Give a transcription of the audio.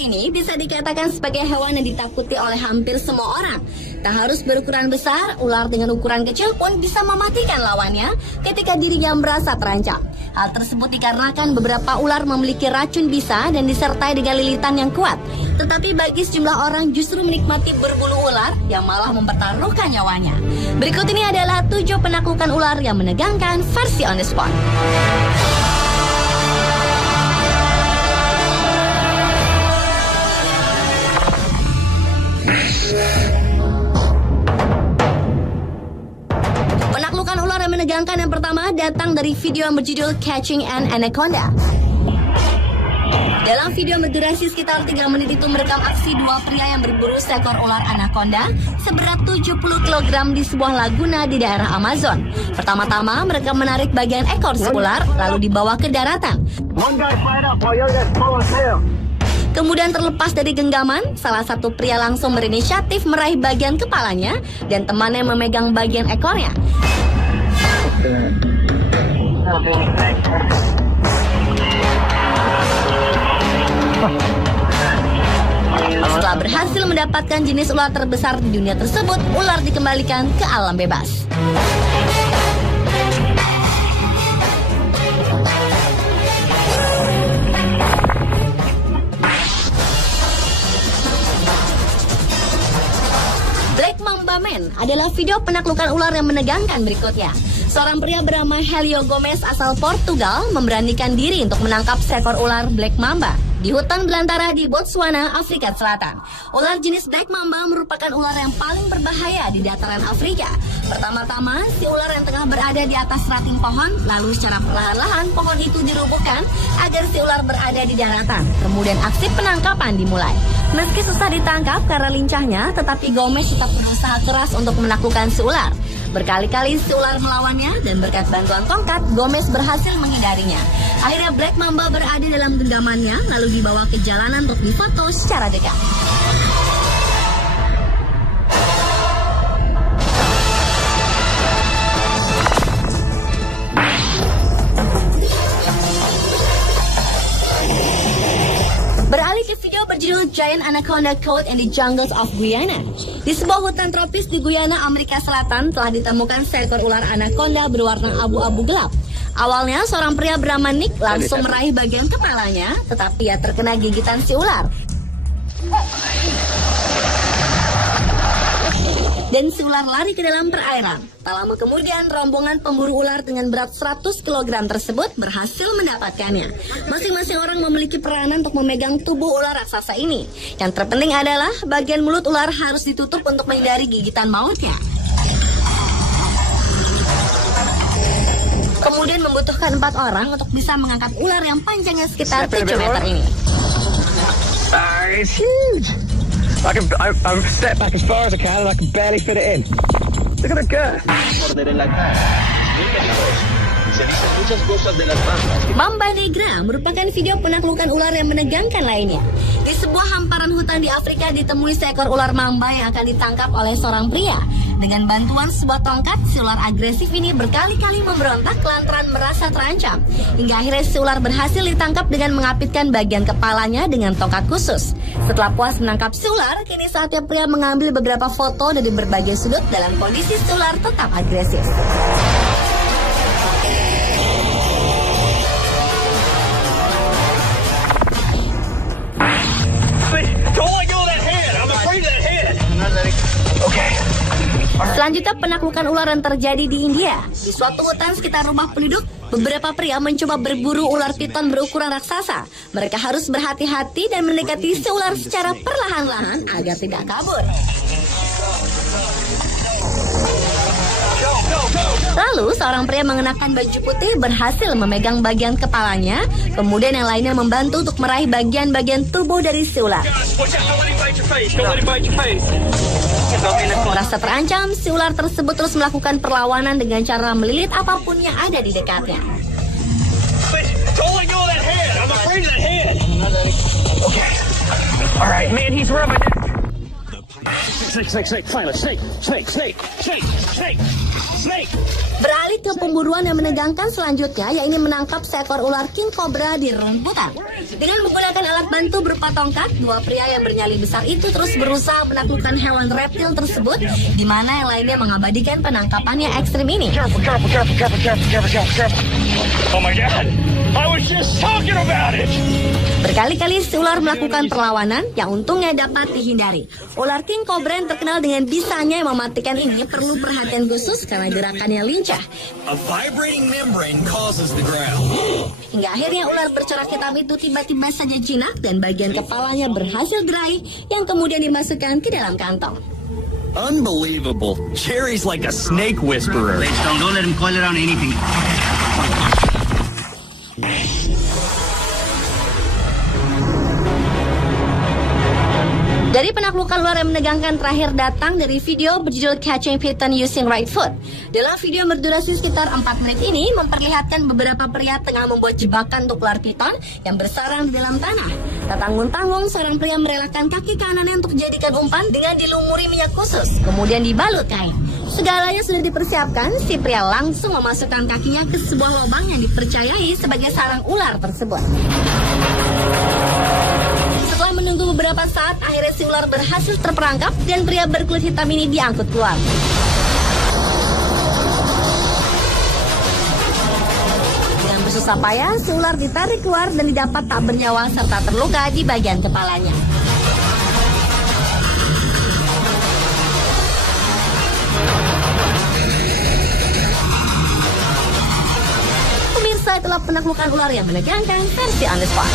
ini bisa dikatakan sebagai hewan yang ditakuti oleh hampir semua orang. Tak harus berukuran besar, ular dengan ukuran kecil pun bisa mematikan lawannya ketika dirinya merasa terancam. Hal tersebut dikarenakan beberapa ular memiliki racun bisa dan disertai dengan lilitan yang kuat. Tetapi bagi sejumlah orang justru menikmati berbulu ular yang malah mempertaruhkan nyawanya. Berikut ini adalah 7 penaklukan ular yang menegangkan versi on the spot. Penaklukan ular yang menegangkan yang pertama datang dari video yang berjudul Catching an Anaconda. Dalam video yang berdurasi sekitar 3 menit itu merekam aksi 2 pria yang berburu seekor ular anaconda seberat 70 kg di sebuah laguna di daerah Amazon. Pertama-tama mereka menarik bagian ekor si ular lalu dibawa ke daratan. Kemudian terlepas dari genggaman, salah satu pria langsung berinisiatif meraih bagian kepalanya dan temannya memegang bagian ekornya. Setelah berhasil mendapatkan jenis ular terbesar di dunia tersebut, ular dikembalikan ke alam bebas. Black Mamba Man adalah video penaklukan ular yang menegangkan berikutnya. Seorang pria bernama Helio Gomes asal Portugal memberanikan diri untuk menangkap seekor ular Black Mamba di hutan belantara di Botswana, Afrika Selatan. Ular jenis Black Mamba merupakan ular yang paling berbahaya di dataran Afrika. Pertama-tama, si ular yang tengah berada di atas ranting pohon, lalu secara perlahan-lahan pohon itu dirubuhkan agar si ular berada di daratan. Kemudian aksi penangkapan dimulai. Meski susah ditangkap karena lincahnya, tetapi Gomes tetap berusaha keras untuk menaklukkan si ular. Berkali-kali si ular melawannya dan berkat bantuan tongkat, Gomes berhasil menghindarinya. Akhirnya Black Mamba berada dalam genggamannya lalu dibawa ke jalanan untuk difoto secara dekat. Beralih ke video berjudul Giant Anaconda Caught in the Jungles of Guyana. Di sebuah hutan tropis di Guyana, Amerika Selatan telah ditemukan seekor ular anaconda berwarna abu-abu gelap. Awalnya seorang pria bernama Nick langsung meraih bagian kepalanya, tetapi ia terkena gigitan si ular. Dan si ular lari ke dalam perairan. Tak lama kemudian, rombongan pemburu ular dengan berat 100 kg tersebut berhasil mendapatkannya. Masing-masing orang memiliki peranan untuk memegang tubuh ular raksasa ini. Yang terpenting adalah bagian mulut ular harus ditutup untuk menghindari gigitan mautnya. Kemudian membutuhkan 4 orang untuk bisa mengangkat ular yang panjangnya sekitar 7 meter ini. It's huge. I step back as far as I can and I can barely fit it in. Look at the girth. Mamba Negra merupakan video penaklukan ular yang menegangkan lainnya. Di sebuah hamparan hutan di Afrika ditemui seekor ular mamba yang akan ditangkap oleh seorang pria. Dengan bantuan sebuah tongkat, si ular agresif ini berkali-kali memberontak lantaran merasa terancam. Hingga akhirnya si ular berhasil ditangkap dengan mengapitkan bagian kepalanya dengan tongkat khusus. Setelah puas menangkap si ular, kini saatnya pria mengambil beberapa foto dari berbagai sudut dalam kondisi si ular tetap agresif. Selanjutnya penaklukan ular yang terjadi di India. Di suatu hutan sekitar rumah penduduk, beberapa pria mencoba berburu ular piton berukuran raksasa. Mereka harus berhati-hati dan mendekati si ular secara perlahan-lahan agar tidak kabur. Lalu seorang pria mengenakan baju putih berhasil memegang bagian kepalanya. Kemudian yang lainnya membantu untuk meraih bagian-bagian tubuh dari si ular. Merasa terancam, si ular tersebut terus melakukan perlawanan dengan cara melilit apapun yang ada di dekatnya. Beralih ke pemburuan yang menegangkan selanjutnya, yaitu menangkap seekor ular king cobra di rumputan. Dengan menggunakan alat bantu berupa tongkat, dua pria yang bernyali besar itu terus berusaha menaklukkan hewan reptil tersebut, di mana yang lainnya mengabadikan penangkapannya ekstrim ini. Oh my God, I was just talking about it. Berkali-kali si ular melakukan perlawanan yang untungnya dapat dihindari. Ular king cobra yang terkenal dengan bisanya yang mematikan ini perlu perhatian khusus karena gerakannya lincah. A vibrating membrane causes the ground. Hingga akhirnya ular bercorak hitam itu tiba-tiba saja jinak dan bagian kepalanya berhasil gerai yang kemudian dimasukkan ke dalam kantong. Unbelievable. Jerry's like a snake whisperer. Don't let him coil around anything. Dari penaklukan ular yang menegangkan terakhir datang dari video berjudul Catching Python Using Right Foot. Dalam video berdurasi sekitar 4 menit ini memperlihatkan beberapa pria tengah membuat jebakan untuk ular piton yang bersarang di dalam tanah. Tak tanggung-tanggung, seorang pria merelakan kaki kanannya untuk dijadikan umpan dengan dilumuri minyak khusus, kemudian dibalut kain. Segalanya sudah dipersiapkan, si pria langsung memasukkan kakinya ke sebuah lubang yang dipercayai sebagai sarang ular tersebut. Setelah menunggu beberapa saat, akhirnya si ular berhasil terperangkap dan pria berkulit hitam ini diangkut keluar. Dengan bersusah payah, si ular ditarik keluar dan didapat tak bernyawa serta terluka di bagian kepalanya. Pemirsa, itulah penaklukan ular yang menegangkan versi On The Spot.